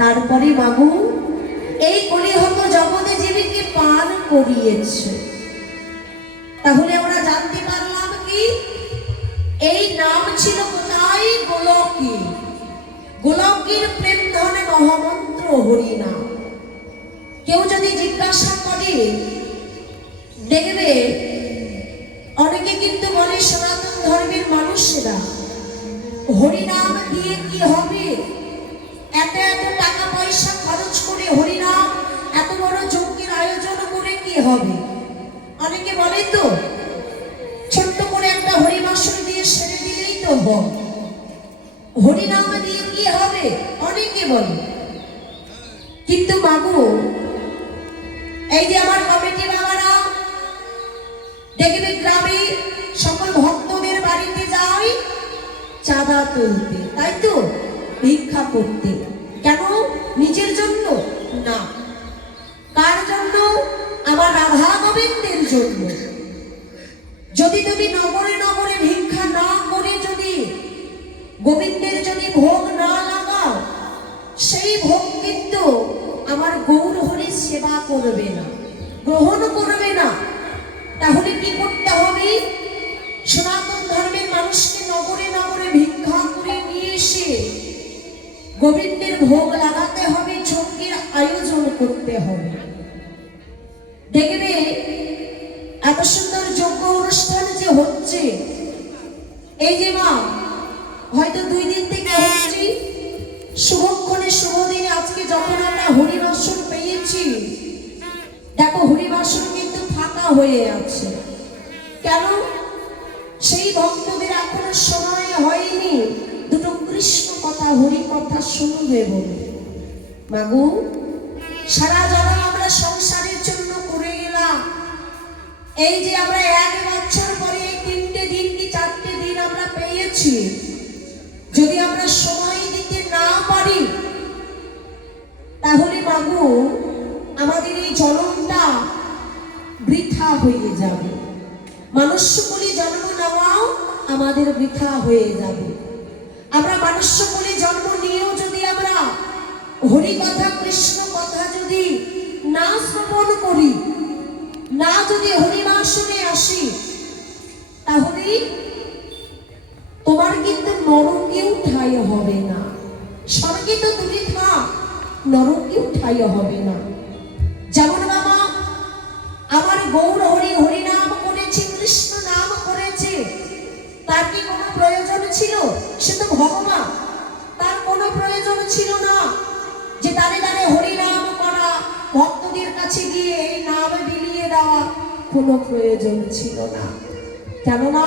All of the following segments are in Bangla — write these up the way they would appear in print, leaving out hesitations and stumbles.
তারপরে বাবু এই কলিহত জগতে জীবীকে পান করিয়েছে। তাহলে আমরা জানতে পারলাম কি এই নাম ছিল কোথায়? গোলকে। গোলকের প্রেম ধনে মহামন্ত্র হরিনাম। কেউ যদি জিজ্ঞাসা করে দেখবে অনেকে কিন্তু বলে সনাতন ধর্মের মানুষেরা হরিনাম দিয়ে কি হবে, এত এত টাকা পয়সা খরচ করে হরিনাম এত বড় যজ্ঞের আয়োজন করে কি হবে? অনেকে বলে তো ছোট্ট করে একটা হরিবাসর দিয়ে সেরে দিলেই তো হবে, হরিনাম দিয়ে কি হবে অনেকে বলে। কিন্তু মাগো এই যে আমার কমিটি বাবারা দেখবে গ্রামে সকল ভক্তদের বাড়িতে যায় চাঁদা তুলতে, তাই তো, ভিক্ষা করতে। কেন? নিজের জন্য না, কার জন্য? আমার রাধা গোবিন্দের জন্য। যদি তুমি নগরে নগরে ভিক্ষা না করে যদি গোবিন্দের যদি ভোগ না লাগাও, সেই ভোগ কিন্তু আমার গৌর হরির সেবা করবে না, গ্রহণ করবে না। তাহলে কি করতে হবে? সনাতন ধর্মের মানুষকে নগরে নগরে ভিক্ষা করে নিয়ে এসে গোবিন্দের ভোগ লাগাতে হবে, যজ্ঞের আয়োজন করতে হবে। দেখবে এত সুন্দর যজ্ঞ অনুষ্ঠান যে হচ্ছে, এই যে মা হয়তো 2 দিন থেকে হচ্ছে, শুভক্ষণে শুভ দিনে আজকে যখন আমরা হরিবাসর পেয়েছি, দেখো হরিবাসর কিন্তু ফাঁকা হয়ে আছে। কেন? সেই ভক্তদের এখনো সময় হয়নি দুটো কৃষ্ণ কথা হরি কথা শুনবে বলে। মাগো সারা জনম আমরা সংসারের জন্য করে গেলাম, এই যে আমরা 1 বছর পরে 3টে দিন কি 4টে দিন আমরা পেয়েছি, যদি আমরা সময় দিতে না পারি তাহলে মাগো আমাদের এই জন্মটা বৃথা হয়ে যাবে। মনুষ্য বলে জন্ম নেওয়াও আমাদের বৃথা হয়ে যাবে। আমরা মনুষ্য বলে জন্ম নিয়েও যদি আমরা হরি কথা কৃষ্ণ কথা যদি না শ্রবণ করি, না যদি হরিবাসনে আসি, তাহলে তোমার কিন্তু নরকেও ঠাঁই হবে না। স্বর্গে তো দূরে থাক, নরকেও ঠাঁই হবে না। যেমন বাবা আমার গৌর হরি হরিনাম করেছে, কৃষ্ণ নাম করেছে, তার কি কোনো প্রয়োজন ছিল? সে তো ভগবান, তার কোনো প্রয়োজন ছিল না যে দাঁড়ে দাঁড়ে হরিনাম করা, ভক্তদের কাছে গিয়ে এই নাম বিলিয়ে দেওয়া, কোনো প্রয়োজন ছিল না। কেননা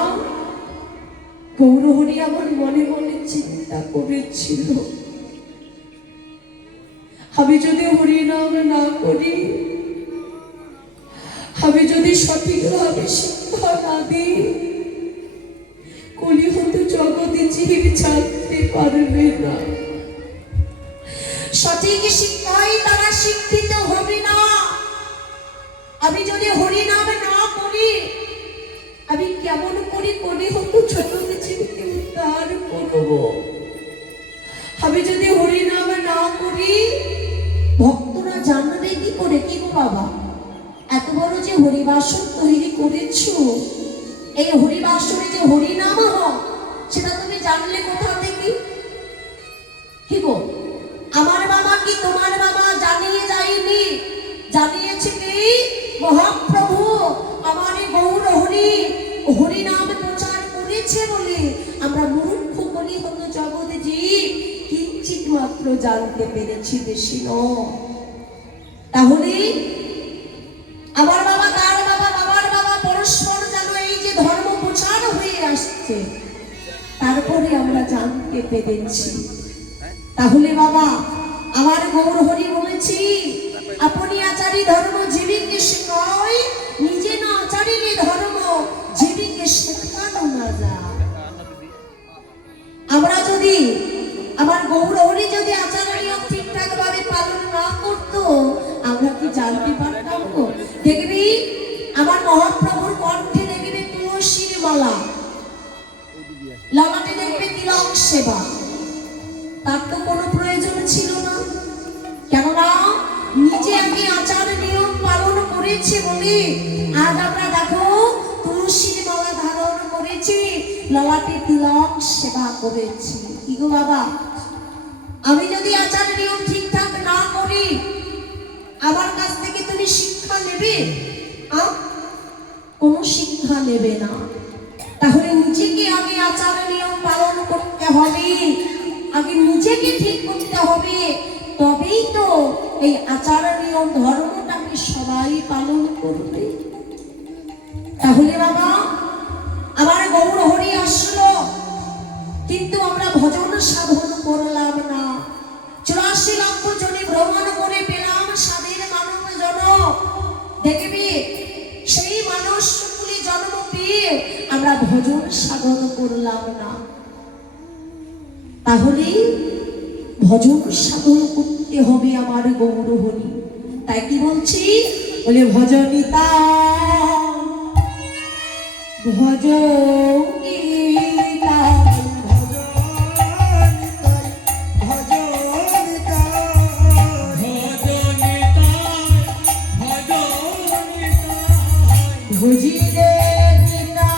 গৌর হরি আমার মনে মনে চিন্তা করেছিল, আমি যদি হরিনাম না করি, আমি যদি সঠিকভাবে শিক্ষা না দিই, কলিহত জগতে জীব জানতে পারবে না। সঠিক শিক্ষায় তারা শিক্ষিত হবে না। আমি যদি হরিনাম না করি, আমি কেমন করে কলিহত জগতে জীবকে উদ্ধার করব? আমি যদি হরিনাম না করি, ভক্তরা জানবে কি করে? কি গো বাবা, এত বড় যে হরিবাসর তৈরি করেছো, এই হরিবাসরে যে হরিনাম হয় সেটা তুমি জানলে কোথা থেকে? কি গো, আমার বাবা কি তোমার বাবা জানিয়ে যায়নি? জানিয়েছে কি? মহাপ্রভু আমার গৌর হরি হরিনাম প্রচার করেছে বলে আমরা মূর্খ কলিহত জগতে জীব কিঞ্চিত মাত্র জানতে পেরেছি, বেশি নয়। তাহলে আমার বাবা তার বাবা বাবার বাবা পরস্পর যেন এই যে ধর্ম প্রচার হয়ে আসছে, তারপরে আমরা জানতে পেরেছি। তাহলে বাবা আমার গৌর হরি বলেছি, আপনি আচারি ধর্ম জীবিকে শেখায়, নিজে না আচারিলে ধর্ম জীবিকে শেখানো না যায়। আমরা যদি আমার গৌর হরি যদি আচারণীয় ঠিকঠাক ভাবে পালন না করতো, আমরা কি জানতে পারতাম? দেখবি আমার মহাপ্রভুর কণ্ঠে দেখবে তুলসীর মালা, ললাটে দেখবে তিলক সেবা, তার তো কোনো প্রয়োজন ছিল না। আমি আচার নিয়ম পালন করেছি বলে আজ আমরা দেখো তুলসীর মালা ধারণ করেছি, ললাটে তিলক সেবা করেছি। কি গো বাবা, আমি যদি আচার নিয়ম ঠিকঠাক না করি আমার কাছ থেকে তুমি শিক্ষা নেবে? কোনো শিক্ষা নেবে না। তাহলে নিজেকে আগে আচার নিয়ম পালন করতে হবে, আগে নিজেকে ঠিক করতে হবে, তবেই তো এই আচার নিয়ম ধর্মটাকে সবাই পালন করবে। তাহলে বাবা আবার গৌর হরি আসলো, কিন্তু আমরা ভজন সাধন করলাম না। 84 লক্ষ জনে ভ্রমণ করে পেলাম সাধের মানব জন। দেখবি সেই মানুষগুলি জন্ম পেয়ে আমরা ভজন সাধন করলাম না। তাহলে ভজন সাধন করতে হবে আমার গৌর হরি। তাই কি বলছি, বলে ভজনিতা ভজনিতা ভজিলে নিতা